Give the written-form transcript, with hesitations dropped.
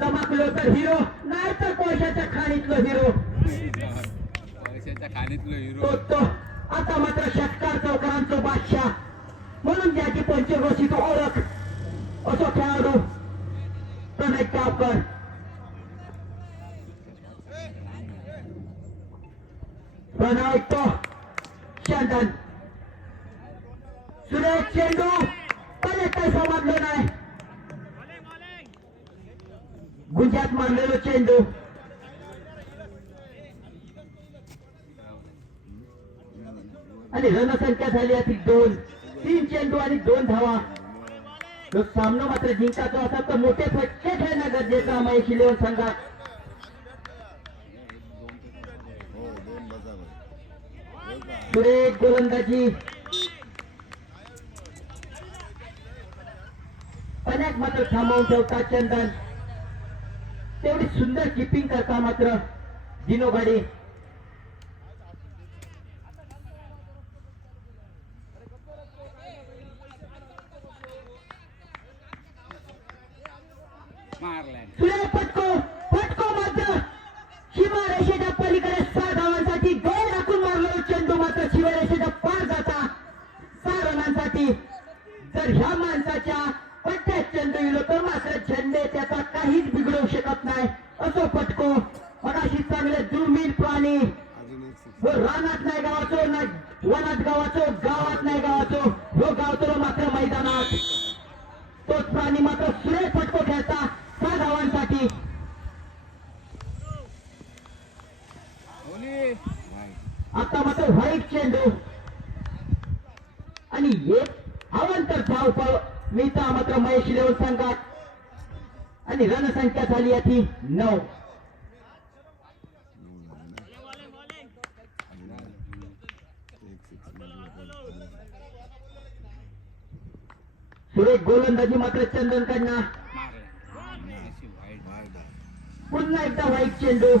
चमकलो तर हिरो नाही तर कोळशाच्या खाणीतलं हिरो पैशाच्या खाणीतलो हिरो तो आता मात्र षटकार चौकारांचा बादशाह म्हणून ज्याची पंचक्रोशीची ओळख असो खेळाडू प्रणय गावकर. प्रणय तो चंदन सुरेश चेंडू पण काही समजलं नाही. गुंजात मारलेलो चेंडू आणि रणसंख्या झाली अति 2. 3 चेंडू आणि 2 धावा. तो सामना मात्र जिंकायचा असा तर मोठे फटके खेळणं गरजेचं आहे महेश इलेव्हन संघात. सुरेख गोलंदाजी अनेक मात्र थांबवून ठेवतात चंदन. तेवढी सुंदर किपिंग करता मात्र दिनो गाडी. सुरेख फटको मात्र शिवा रेषेच्या पलीकडे 6 धावांसाठी गोल राखून मारलेला चेंडू मात्र शिवा रेषेच्या पार जाता 6 रनांसाठी. जर ह्या माणसाच्या पट्ट्यात चेंडू येलो तर मात्र झेंडे त्याचा काहीच बिघडवू शकत नाही. असो फटको मगाशी चांगले दुर्मिळ प्राणी व रानात नाही गावाचो ना वनात गावाचो गावात नाही गावाचो हो गावतो मात्र मैदानात. तोच प्राणी मात्र सुरेख फटको खेळता 6 धावांसाठी. आता मात्र व्हाईट चेंडू आणि एक अवांतर धाव मिळता मात्र महेश इलेव्हन संघात आणि रणसंख्या झाली अति 9. सुरेख गोलंदाजी मात्र चंदनकडनं पुन्हा एकदा व्हाईट चेंडू